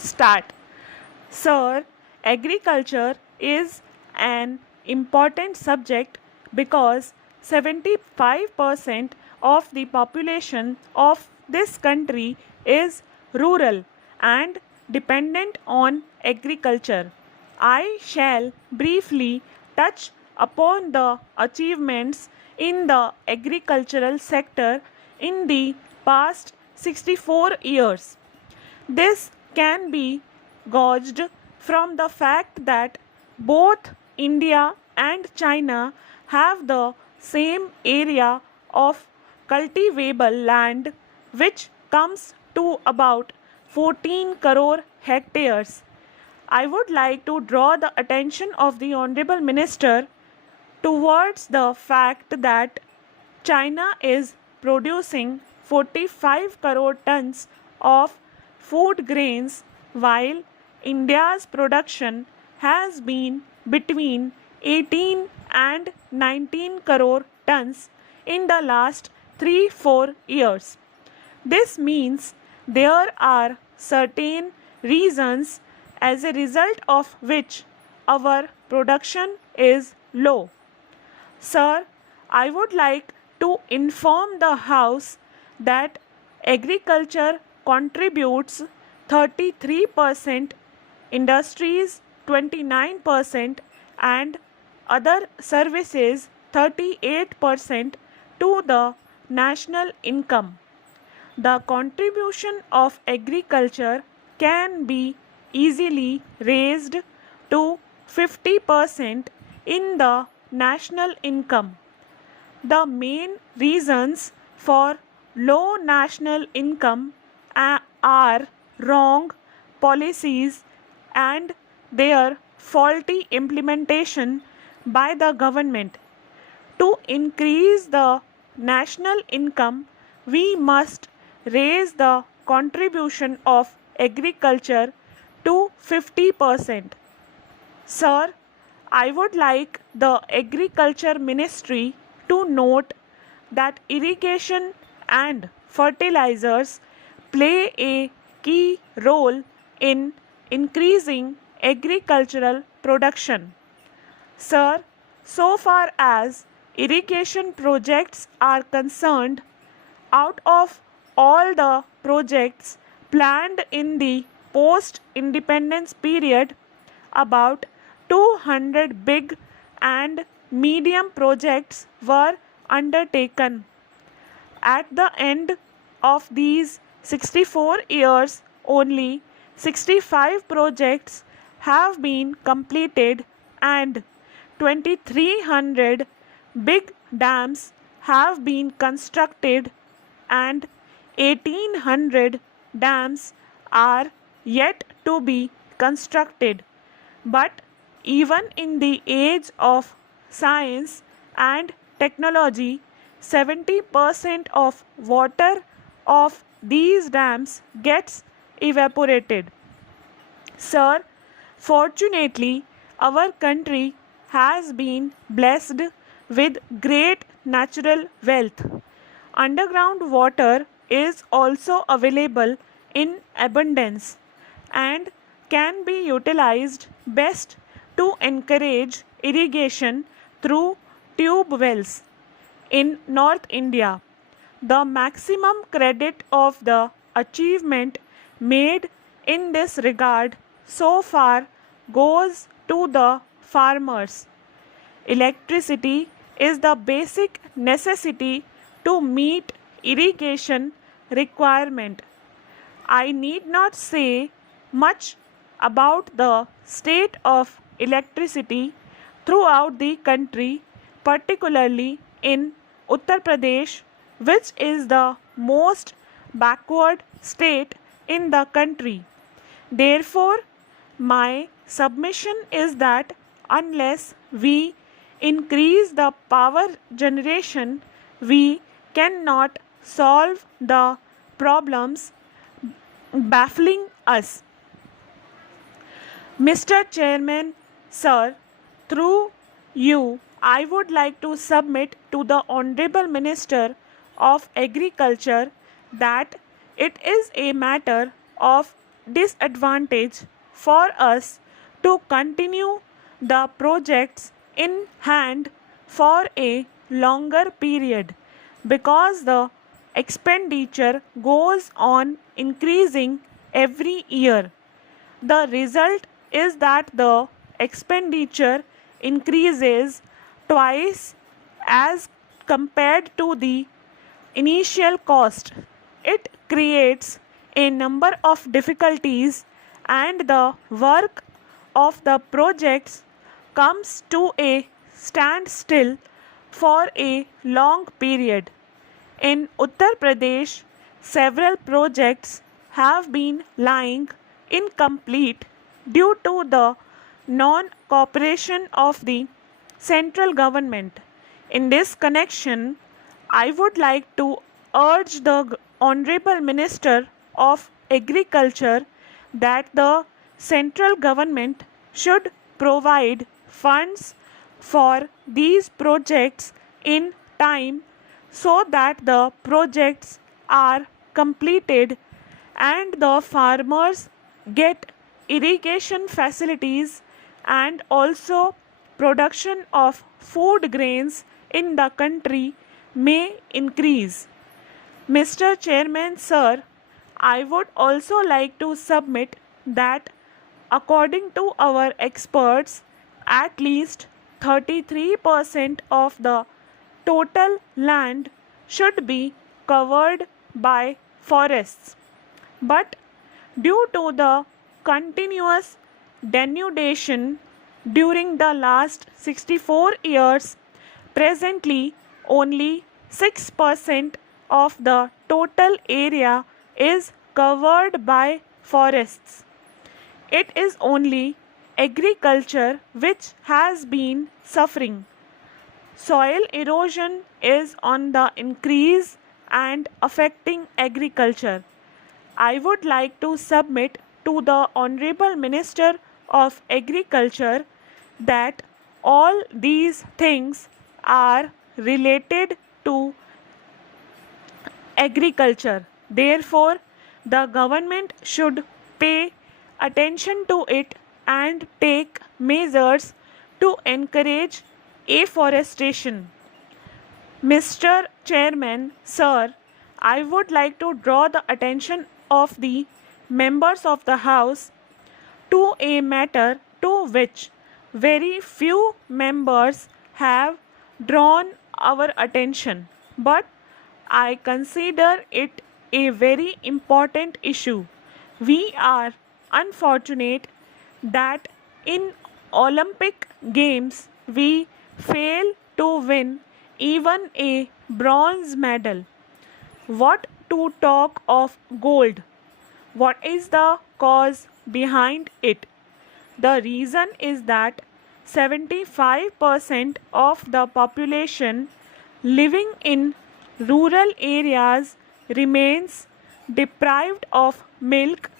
start. Sir, agriculture is an important subject because 75% of the population of this country is rural and dependent on agriculture. I shall briefly touch upon the achievements in the agricultural sector in the past 64 years. This can be gauged from the fact that both India and China have the same area of cultivable land, which comes to about 14 crore hectares. I would like to draw the attention of the Honorable Minister towards the fact that China is producing 45 crore tons of food grains while India's production has been between 18 and 19 crore tons in the last 3-4 years. This means there are certain reasons as a result of which our production is low. Sir, I would like to inform the House that agriculture contributes 33%, industries 29%, and other services 38% to the national income. The contribution of agriculture can be easily raised to 50% in the national income. The main reasons for low national income are wrong policies and their faulty implementation by the government. To increase the national income, we must raise the contribution of agriculture to 50%. Sir, I would like the Agriculture Ministry to note that irrigation and fertilizers play a key role in increasing agricultural production. Sir, so far as irrigation projects are concerned, out of all the projects planned in the post-independence period, about 200 big and medium projects were undertaken. At the end of these 64 years, only 65 projects have been completed and 2300 big dams have been constructed and 1800 dams are yet to be constructed. But even in the age of science and technology, 70% of water of these dams gets evaporated. Sir, fortunately, our country has been blessed with great natural wealth. Underground water is also available in abundance and can be utilized best to encourage irrigation through tube wells. In North India, the maximum credit of the achievement made in this regard so far goes to the farmers. Electricity is the basic necessity to meet irrigation requirement. I need not say much about the state of electricity throughout the country, particularly in Uttar Pradesh, which is the most backward state in the country. Therefore, my submission is that unless we increase the power generation, we cannot solve the problems baffling us. Mr. Chairman, sir, through you, I would like to submit to the Honorable Minister of Agriculture that it is a matter of disadvantage for us to continue the projects in hand for a longer period because the expenditure goes on increasing every year. The result is that the expenditure increases twice as compared to the initial cost. It creates a number of difficulties and the work of the projects comes to a standstill for a long period. In Uttar Pradesh, several projects have been lying incomplete due to the non cooperation of the central government. In this connection, I would like to urge the Honorable Minister of Agriculture that the central government should provide funds for these projects in time so that the projects are completed and the farmers get irrigation facilities and also production of food grains in the country may increase. Mr. Chairman, sir, I would also like to submit that according to our experts, at least 33% of the total land should be covered by forests. But due to the continuous denudation during the last 64 years, presently only 6% of the total area is covered by forests. It is only agriculture which has been suffering. Soil erosion is on the increase and affecting agriculture. I would like to submit to the Honorable Minister of Agriculture that all these things are related to agriculture. Therefore, the government should pay attention to it and take measures to encourage afforestation. Mr. Chairman, sir, I would like to draw the attention of the members of the House to a matter to which very few members have drawn our attention, but I consider it a very important issue. We are unfortunate that in Olympic Games we fail to win even a bronze medal. What to talk of gold? What is the cause behind it? The reason is that 75% of the population living in rural areas remains deprived of milk.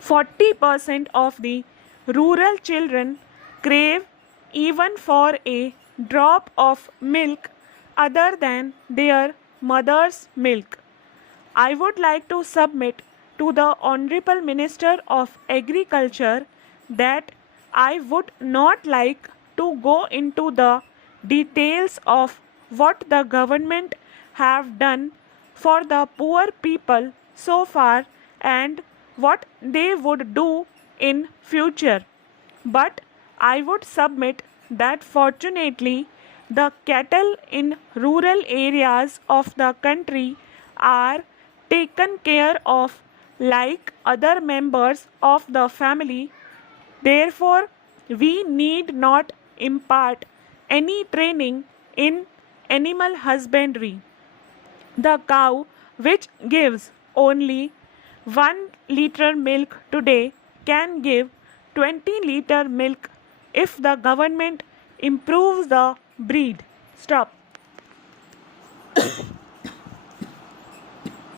40% of the rural children crave even for a drop of milk other than their mother's milk. I would like to submit to the Honorable Minister of Agriculture that I would not like to go into the details of what the government have done for the poor people so far and what they would do in future. But I would submit that fortunately the cattle in rural areas of the country are taken care of like other members of the family. Therefore, we need not impart any training in animal husbandry. The cow which gives only 1 liter milk today can give 20-liter milk if the government improves the breed. Stop.